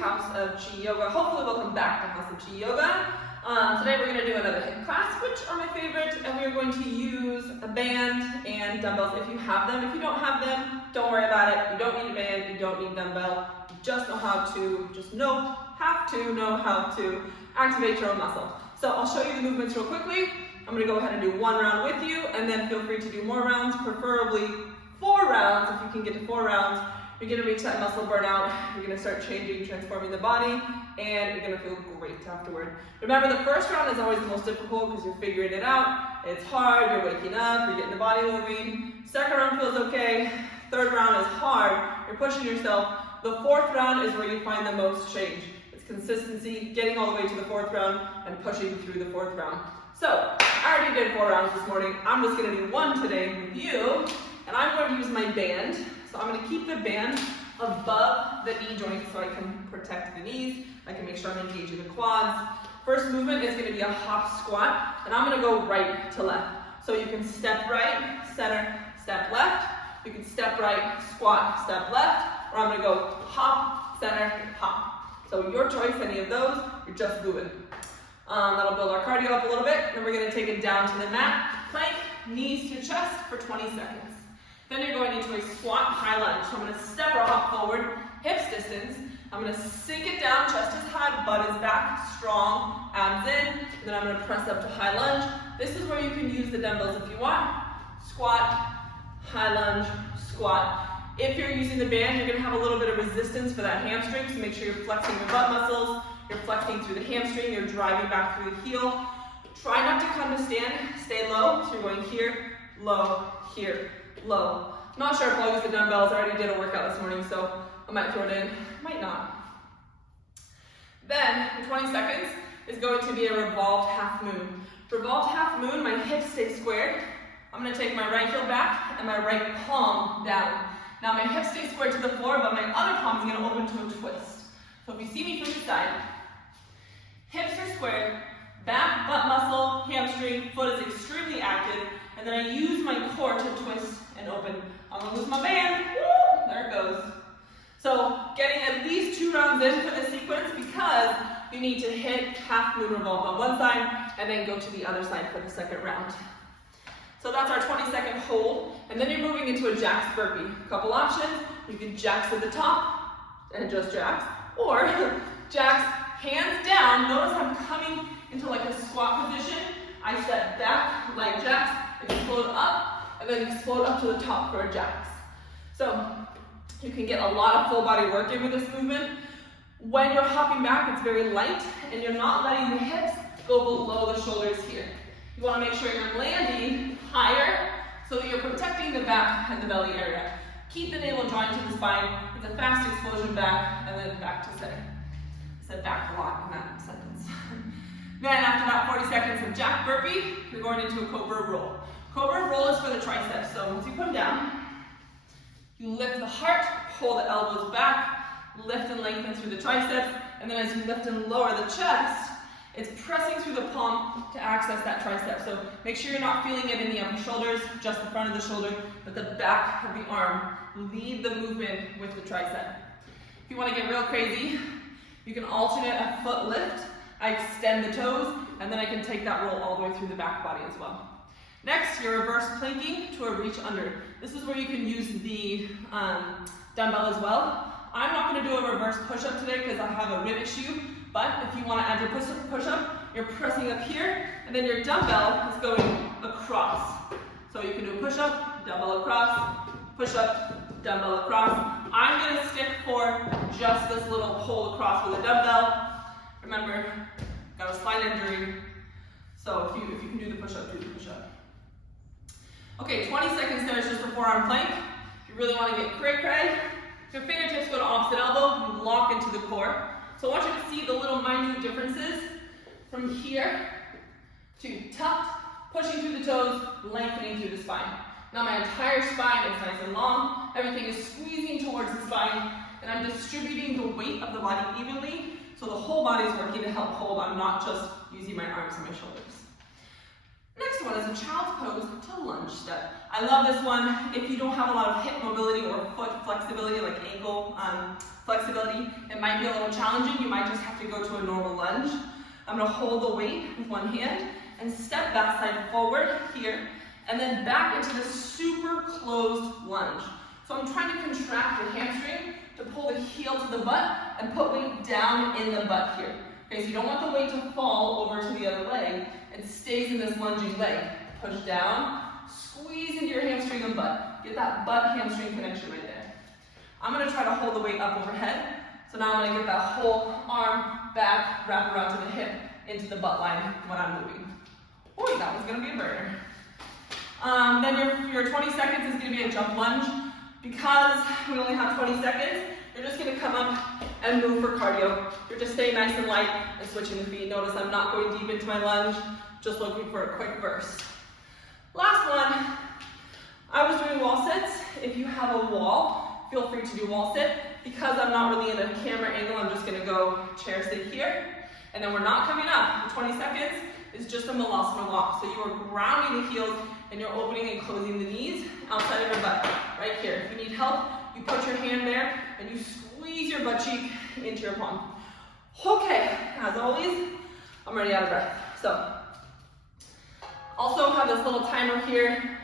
House of Chi Yoga. Hopefully welcome back to House of Chi Yoga. Today we're going to do another hip class, which are my favorite, and we're going to use a band and dumbbells if you have them. If you don't have them, don't worry about it. You don't need a band, you don't need dumbbell. You just know how to activate your own muscle. So I'll show you the movements real quickly. I'm going to go ahead and do one round with you, and then feel free to do more rounds, preferably 4 rounds. If you can get to 4 rounds, you're going to reach that muscle burnout. You're going to start changing, transforming the body, and you're going to feel great afterward. Remember, the first round is always the most difficult because you're figuring it out. It's hard, you're waking up, you're getting the body moving. Second round feels okay. Third round is hard, you're pushing yourself. The fourth round is where you find the most change. It's consistency, getting all the way to the fourth round and pushing through the fourth round. So, I already did 4 rounds this morning. I'm just going to do 1 today with you, and I'm going to use my band. So I'm going to keep the band above the knee joint so I can protect the knees. I can make sure I'm engaging the quads. First movement is going to be a hop squat, and I'm going to go right to left. So you can step right, center, step left. You can step right, squat, step left, or I'm going to go hop, center, hop. So your choice, any of those, you're just moving. That'll build our cardio up a little bit. Then we're going to take it down to the mat. Plank, knees to chest for 20 seconds. Then you're going into a squat high lunge. So I'm going to step or hop forward, hips distance. I'm going to sink it down, chest is high, butt is back, strong, abs in. And then I'm going to press up to high lunge. This is where you can use the dumbbells if you want. Squat, high lunge, squat. If you're using the band, you're going to have a little bit of resistance for that hamstring, so make sure you're flexing your butt muscles, you're flexing through the hamstring, you're driving back through the heel. Try not to come to stand, stay low, so you're going here, low, low. Not sure if I'll use the dumbbells. I already did a workout this morning, so I might throw it in, might not. Then, in 20 seconds, is going to be a revolved half moon. Revolved half moon, my hips stay squared. I'm going to take my right heel back and my right palm down. Now my hips stay squared to the floor, but my other palm is going to open to a twist. So if you see me from the side, hips are squared, back, butt muscle, hamstring, foot is extremely active, and then I use my core to twist and open. I'm going to lose my band. Woo! There it goes. So getting at least 2 rounds in for this sequence because you need to hit half moon revolve on one side and then go to the other side for the second round. So that's our 20-second hold, and then you're moving into a jacks burpee. A couple options. You can jacks at the top and just jacks, or jacks hands down. Notice I'm coming into like a squat position. I step back like jacks, explode up, and then explode up to the top for a jacks. So you can get a lot of full body work in with this movement. When you're hopping back, it's very light, and you're not letting the hips go below the shoulders here. You want to make sure you're landing higher so that you're protecting the back and the belly area. Keep the navel joint to the spine with a fast explosion back and then back to center. I said back a lot in that sentence. Then after about 40 seconds of jack burpee, you're going into a cobra roll. Cobra roll is for the triceps. So once you put them down, you lift the heart, pull the elbows back, lift and lengthen through the triceps, and then as you lift and lower the chest, it's pressing through the palm to access that tricep. So make sure you're not feeling it in the upper shoulders, just the front of the shoulder, but the back of the arm. Lead the movement with the tricep. If you want to get real crazy, you can alternate a foot lift. I extend the toes, and then I can take that roll all the way through the back body as well. Next, you're reverse planking to a reach under. This is where you can use the dumbbell as well. I'm not going to do a reverse push-up today because I have a rib issue. But if you want to add your push-up, you're pressing up here, and then your dumbbell is going across. So you can do a push-up, dumbbell across, push-up, dumbbell across. I'm going to stick for just this little pull across with a dumbbell. Remember, got a spine injury, so if you can do the push-up, do the push-up. Okay, 20 seconds finish just before arm plank. If you really want to get cray-cray, your fingertips go to opposite elbow, you lock into the core. So I want you to see the little minute differences from here to tucked, pushing through the toes, lengthening through the spine. Now my entire spine is nice and long, everything is squeezing towards the spine, and I'm distributing the weight of the body evenly, so the whole body is working to help hold. I'm not just using my arms and my shoulders. Next Next one is a child's pose to lunge step. I love this one. If you don't have a lot of hip mobility or foot flexibility, like ankle flexibility, it might be a little challenging. You might just have to go to a normal lunge. I'm gonna hold the weight with one hand and step that side forward here, and then back into this super closed lunge. So I'm trying to contract the hamstring to pull the heel to the butt and put weight down in the butt here. Okay, so you don't want the weight to fall over to the other leg. It stays in this lunging leg. Push down, squeeze into your hamstring and butt. Get that butt-hamstring connection right there. I'm gonna try to hold the weight up overhead. So now I'm gonna get that whole arm back, wrap around to the hip, into the butt line when I'm moving. Boy, that was gonna be a burner. Then your 20 seconds is gonna be a jump lunge. Because we only have 20 seconds, you're just gonna come up and move for cardio. You're just staying nice and light and switching the feet. Notice I'm not going deep into my lunge, just looking for a quick burst. Last one, I was doing wall sits. If you have a wall, feel free to do wall sit. Because I'm not really in a camera angle, I'm just gonna go chair sit here. And then we're not coming up. The 20 seconds is just a malasana walk. So you are grounding the heels and you're opening and closing the knees outside of your butt, right here. If you need help, you put your hand there and you squeeze your butt cheek into your palm. Okay, as always, I'm already out of breath. So, also have this little timer here.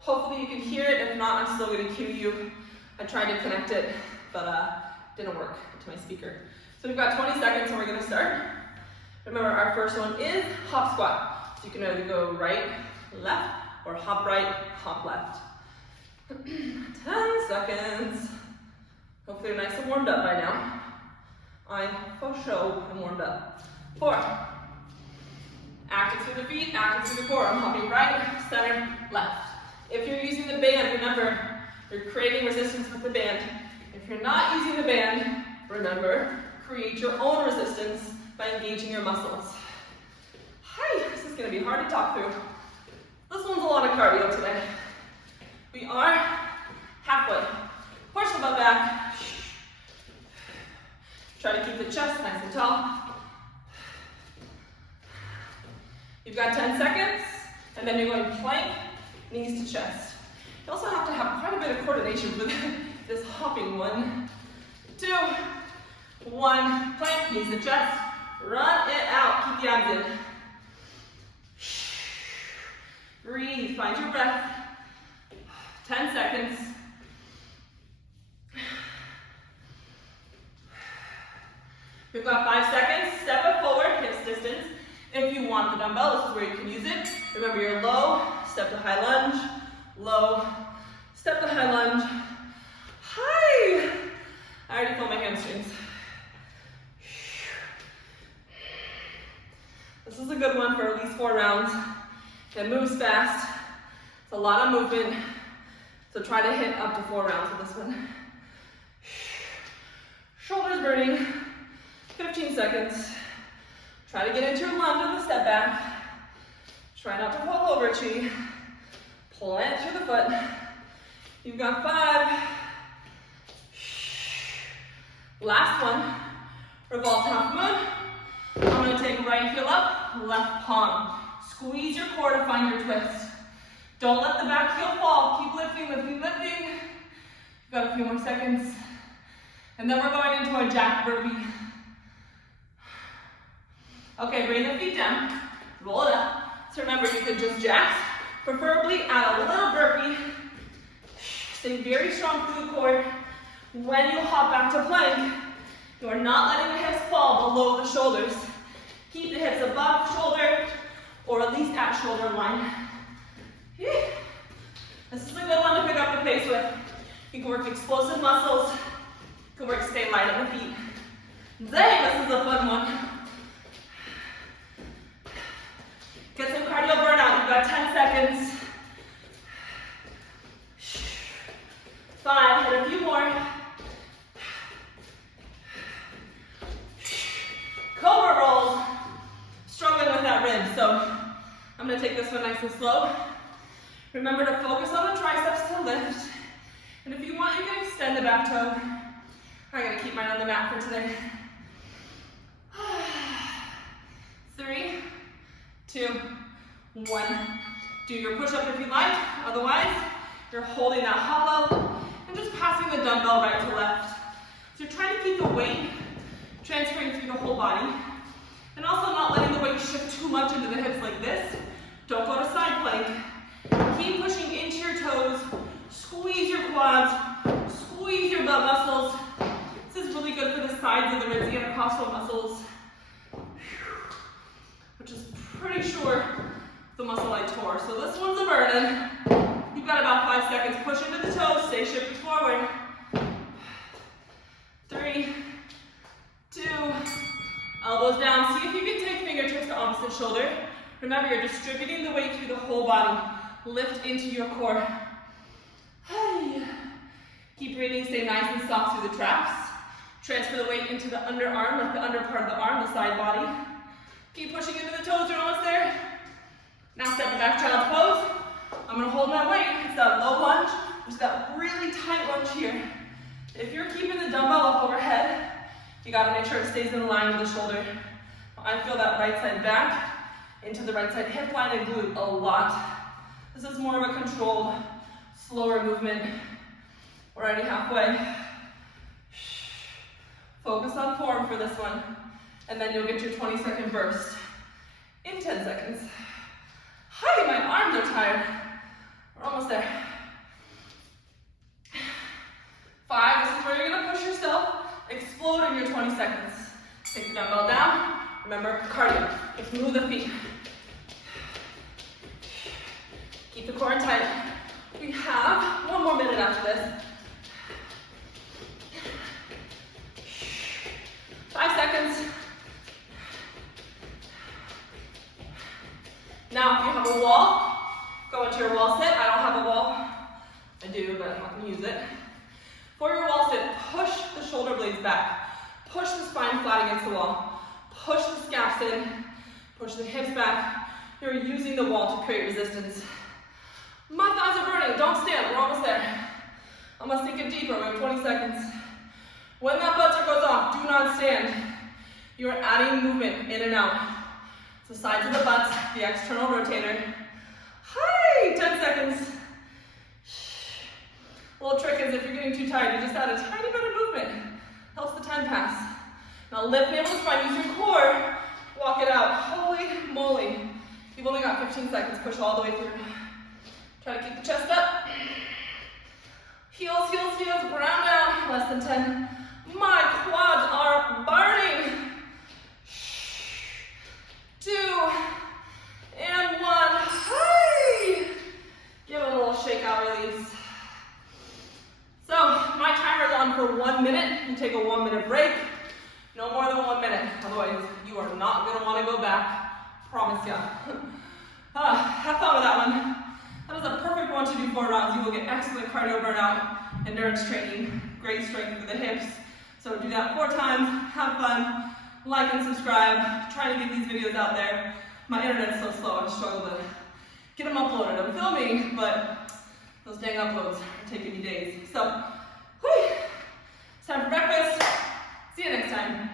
Hopefully you can hear it. If not, I'm still gonna cue you. I tried to connect it, but didn't work to my speaker. So we've got 20 seconds and we're gonna start. Remember, our first one is hop squat. So you can either go right, left, or hop right, hop left. 10 seconds. Hopefully you're nice and warmed up by now. I, for sure, am warmed up. 4. Active through the feet, active through the core. I'm hopping right, center, left. If you're using the band, remember, you're creating resistance with the band. If you're not using the band, remember, create your own resistance by engaging your muscles. Hi, this is gonna be hard to talk through. This one's a lot of cardio today. We are halfway. Push the butt back. Try to keep the chest nice and tall. You've got 10 seconds, and then you're going plank, knees to chest. You also have to have quite a bit of coordination for this hopping. 1, 2, 1, plank, knees to chest. Run it out, keep the abs in. Breathe, find your breath. 10 seconds. We've got 5 seconds. Step it forward, hips distance. If you want the dumbbell, this is where you can use it. Remember, you're low, step to high lunge, low, step to high lunge. Hi! I already feel my hamstrings. This is a good one for at least 4 rounds. It moves fast. It's a lot of movement. So try to hit up to 4 rounds with this one. Shoulders burning. 15 seconds. Try to get into your lunge with a step back. Try not to fall over, chi. Plant through the foot. You've got 5. Last one. Revolve half moon. I'm going to take right heel up, left palm. Squeeze your core to find your twist. Don't let the back heel fall. Keep lifting, lifting, lifting. You've got a few more seconds. And then we're going into a jack burpee. Okay, bring the feet down. Roll it up. So remember, you could just jack. Preferably add a little burpee. Stay very strong through the core. When you hop back to plank, you are not letting the hips fall below the shoulders. Keep the hips above shoulder, or at least at shoulder line. This is a good one to pick up the pace with. You can work explosive muscles. You can work stay light on the feet. Dang, this is a fun one. Get some cardio burnout. You've got 10 seconds. 5, hit a few more. Cobra rolls. Struggling with that rib, so I'm going to take this one nice and slow. Remember to focus on the triceps to lift. And if you want, you can extend the back toe. I'm going to keep mine on the mat for today. 3, 2, 1. Do your push-up if you like, otherwise, you're holding that hollow and just passing the dumbbell right to left. So you're trying to keep the weight transferring through the whole body, and also not letting the weight shift too much into the hips like this. Don't go to side plank. Keep pushing into your toes. Squeeze your quads. Squeeze your butt muscles. This is really good for the sides of the ribs, the intercostal muscles, which is pretty sure the muscle I tore. So this one's a burden. You've got about 5 seconds. Push into the toes. Stay shifted forward. 3, 2, elbows down. See if you can take fingertips to opposite shoulder. Remember, you're distributing the weight through the whole body. Lift into your core. Keep breathing. Stay nice and soft through the traps. Transfer the weight into the underarm, like the under part of the arm, the side body. Keep pushing into the toes. You're almost there. Now stepping back, child's pose. I'm going to hold my weight. It's that low lunge. It's that really tight lunge here. If you're keeping the dumbbell up overhead, you got to make sure it stays in line with the shoulder. I feel that right side back into the right side hip line and glute a lot. This is more of a controlled, slower movement. We're already halfway. Focus on form for this one, and then you'll get your 20-second burst in 10 seconds. Hi, my arms are tired. We're almost there. 5, this is where you're gonna push yourself. Explode in your 20 seconds. Take the dumbbell down. Remember, cardio. Just move the feet. Keep the core tight. We have 1 more minute after this. 5 seconds. Now, if you have a wall, go into your wall sit. I don't have a wall. I do, but I'm not going to use it. For your wall sit, push the shoulder blades back. Push the spine flat against the wall. Push the scaps in. Push the hips back. You're using the wall to create resistance. My thighs are burning. Don't stand. We're almost there. I'm going to sink it deeper. We have 20 seconds. When that buzzer goes off, do not stand. You are adding movement in and out. So sides of the butts, the external rotator. Hi, 10 seconds. A little trick is if you're getting too tired, you just add a tiny bit of movement. Helps the time pass. Now lift navel to spine, use your core. Walk it out. Holy moly. You've only got 15 seconds. Push all the way through. Try to keep the chest up. Heels, heels, heels. Ground down. Less than 10. My quads are burning. 2 and 1. Hi. Give it a little shake out release. So my timer is on for 1 minute. You take a 1 minute break. No more than 1 minute. Otherwise, you are not going to want to go back. Promise ya. Have fun with that one. That was a perfect one to do 4 rounds. You will get excellent cardio burnout, endurance training, great strength for the hips. So do that 4 times. Have fun. Like and subscribe. Trying to get these videos out there. My internet's so slow. I struggle to get them uploaded. I'm filming, but those dang uploads are taking me days. So, it's time for breakfast. See you next time.